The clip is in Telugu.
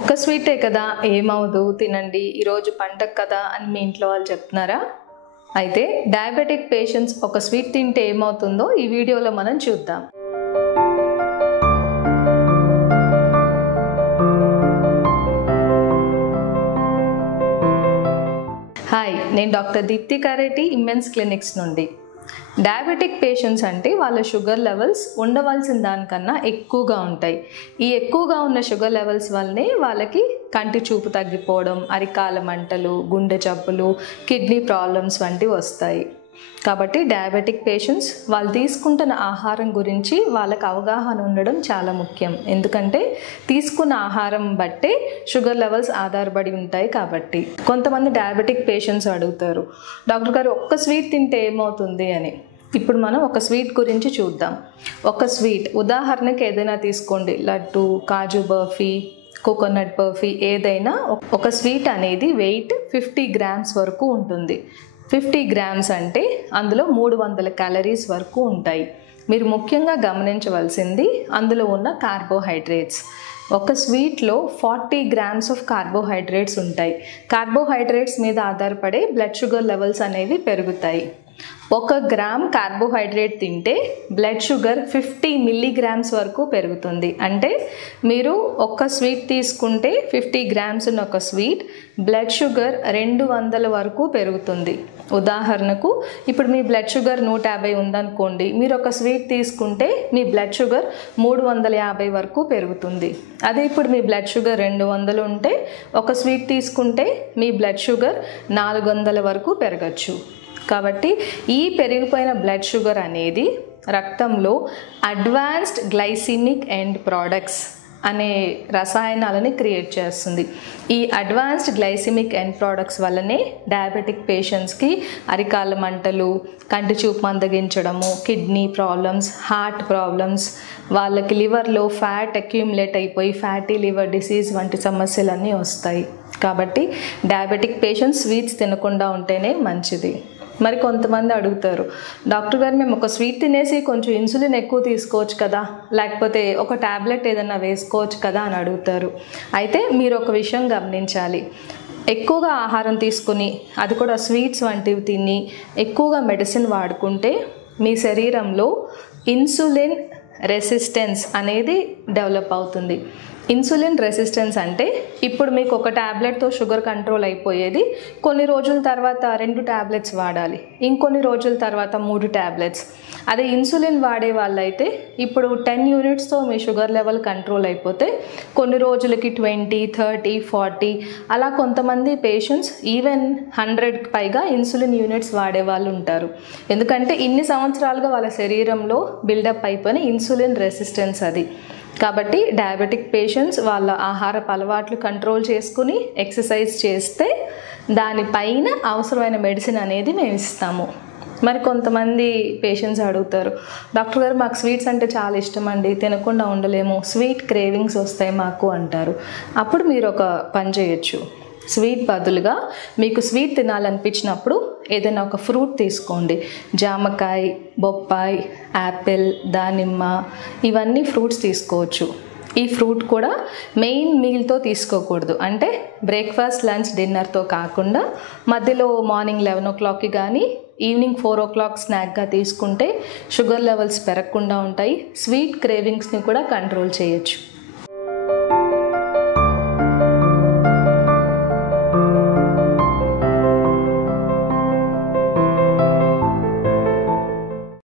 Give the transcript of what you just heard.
ఒక్క స్వీటే కదా ఏమవుదు తినండి ఈరోజు పండగ కదా అని మీ ఇంట్లో వాళ్ళు చెప్తున్నారా? అయితే డయాబెటిక్ పేషెంట్స్ ఒక స్వీట్ తింటే ఏమవుతుందో ఈ వీడియోలో మనం చూద్దాం. హాయ్, నేను డాక్టర్ దీప్తి కారేటి ఇమ్మెన్స్ క్లినిక్స్ నుండి. డయాబెటిక్ పేషెంట్స్ అంటే వాళ్ళ షుగర్ లెవెల్స్ ఉండవలసిన దానికన్నా ఎక్కువగా ఉంటాయి. ఈ ఎక్కువగా ఉన్న షుగర్ లెవెల్స్ వల్లనే వాళ్ళకి కంటి చూపు తగ్గిపోవడం, అరికాల మంటలు, గుండె జబ్బులు, కిడ్నీ ప్రాబ్లమ్స్ వంటివి వస్తాయి. కాబట్టి డయాబెటిక్ పేషెంట్స్ వాళ్ళు తీసుకుంటున్న ఆహారం గురించి వాళ్ళకి అవగాహన ఉండడం చాలా ముఖ్యం. ఎందుకంటే తీసుకున్న ఆహారం బట్టే షుగర్ లెవెల్స్ ఆధారపడి ఉంటాయి. కాబట్టి కొంతమంది డయాబెటిక్ పేషెంట్స్ అడుగుతారు, డాక్టర్ గారు ఒక్క స్వీట్ తింటే ఏమవుతుంది అని. ఇప్పుడు మనం ఒక స్వీట్ గురించి చూద్దాం. ఒక స్వీట్ ఉదాహరణకి ఏదైనా తీసుకోండి, లడ్డు, కాజు బర్ఫీ, కోకోనట్ బర్ఫీ, ఏదైనా ఒక స్వీట్ అనేది వెయిట్ 50 గ్రామ్స్ వరకు ఉంటుంది. 50 గ్రామ్స్ అంటే అందులో 300 క్యాలరీస్ వరకు ఉంటాయి. మీరు ముఖ్యంగా గమనించవలసింది అందులో ఉన్న కార్బోహైడ్రేట్స్. ఒక స్వీట్లో 40 గ్రామ్స్ ఆఫ్ కార్బోహైడ్రేట్స్ ఉంటాయి. కార్బోహైడ్రేట్స్ మీద ఆధారపడే బ్లడ్ షుగర్ లెవెల్స్ అనేవి పెరుగుతాయి. 1 గ్రామ్ కార్బోహైడ్రేట్ తింటే బ్లడ్ షుగర్ 50 మిల్లీగ్రామ్స్ వరకు పెరుగుతుంది. అంటే మీరు ఒక స్వీట్ తీసుకుంటే 50 గ్రామ్స్ ఉన్న ఒక స్వీట్ బ్లడ్ షుగర్ 200 వరకు పెరుగుతుంది. ఉదాహరణకు ఇప్పుడు మీ బ్లడ్ షుగర్ 150 ఉందనుకోండి, మీరు ఒక స్వీట్ తీసుకుంటే మీ బ్లడ్ షుగర్ 350 వరకు పెరుగుతుంది. అదే ఇప్పుడు మీ బ్లడ్ షుగర్ 200 ఉంటే ఒక స్వీట్ తీసుకుంటే మీ బ్లడ్ షుగర్ 400 వరకు పెరగచ్చు. కాబట్టి ఈ పెరిగిపోయిన బ్లడ్ షుగర్ అనేది రక్తంలో అడ్వాన్స్డ్ గ్లైసిమిక్ ఎండ్ ప్రోడక్ట్స్ అనే రసాయనాలని క్రియేట్ చేస్తుంది. ఈ అడ్వాన్స్డ్ గ్లైసిమిక్ ఎండ్ ప్రోడక్ట్స్ వల్లనే డయాబెటిక్ పేషెంట్స్కి అరికాల మంటలు, కంటి చూపు మందగించడము, కిడ్నీ ప్రాబ్లమ్స్, హార్ట్ ప్రాబ్లమ్స్, వాళ్ళకి లివర్లో ఫ్యాట్ అక్యూములేట్ అయిపోయి ఫ్యాటీ లివర్ డిసీజ్ వంటి సమస్యలన్నీ వస్తాయి. కాబట్టి డయాబెటిక్ పేషెంట్స్ స్వీట్స్ తినకుండా ఉంటేనే మంచిది. మరి కొంతమంది అడుగుతారు, డాక్టర్ గారు మేము ఒక స్వీట్ తినేసి కొంచెం ఇన్సులిన్ ఎక్కువ తీసుకోవచ్చు కదా, లేకపోతే ఒక ట్యాబ్లెట్ ఏదైనా వేసుకోవచ్చు కదా అని అడుగుతారు. అయితే మీరు ఒక విషయం గమనించాలి. ఎక్కువగా ఆహారం తీసుకుని, అది కూడా స్వీట్స్ వంటివి తిని, ఎక్కువగా మెడిసిన్ వాడుకుంటే మీ శరీరంలో ఇన్సులిన్ రెసిస్టెన్స్ అనేది డెవలప్ అవుతుంది. ఇన్సులిన్ రెసిస్టెన్స్ అంటే ఇప్పుడు మీకు ఒక ట్యాబ్లెట్తో షుగర్ కంట్రోల్ అయిపోయేది, కొన్ని రోజుల తర్వాత 2 ట్యాబ్లెట్స్ వాడాలి, ఇంకొన్ని రోజుల తర్వాత 3 ట్యాబ్లెట్స్. అదే ఇన్సులిన్ వాడే వాళ్ళైతే ఇప్పుడు 10 యూనిట్స్తో మీ షుగర్ లెవెల్ కంట్రోల్ అయిపోతే కొన్ని రోజులకి 20, 30, 40 అలా కొంతమంది పేషెంట్స్ ఈవెన్ 100కి పైగా ఇన్సులిన్ యూనిట్స్ వాడే వాళ్ళు ఉంటారు. ఎందుకంటే ఇన్ని సంవత్సరాలుగా వాళ్ళ శరీరంలో బిల్డప్ అయిపోయిన ఇన్సులిన్ రెసిస్టెన్స్ అది. కాబట్టి డయాబెటిక్ పేషెంట్స్ వాళ్ళ ఆహారపు అలవాట్లు కంట్రోల్ చేసుకుని ఎక్సర్సైజ్ చేస్తే దానిపైన అవసరమైన మెడిసిన్ అనేది మేము ఇస్తాము. మరి కొంతమంది పేషెంట్స్ అడుగుతారు, డాక్టర్ గారు మాకు స్వీట్స్ అంటే చాలా ఇష్టం అండి, తినకుండా ఉండలేము, స్వీట్ క్రేవింగ్స్ వస్తాయి మాకు అంటారు. అప్పుడు మీరు ఒక పని చేయొచ్చు. స్వీట్ బదులుగా మీకు స్వీట్ తినాలనిపించినప్పుడు ఏదైనా ఒక ఫ్రూట్ తీసుకోండి. జామకాయ, బొప్పాయి, యాపిల్, దానిమ్మ, ఇవన్నీ ఫ్రూట్స్ తీసుకోవచ్చు. ఈ ఫ్రూట్ కూడా మెయిన్ మీల్తో తీసుకోకూడదు. అంటే బ్రేక్ఫాస్ట్, లంచ్, డిన్నర్తో కాకుండా మధ్యలో మార్నింగ్ 11 o'clockకి కానీ ఈవినింగ్ 4 o'clock స్నాక్గా తీసుకుంటే షుగర్ లెవెల్స్ పెరగకుండా ఉంటాయి. స్వీట్ క్రేవింగ్స్ని కూడా కంట్రోల్ చేయొచ్చు.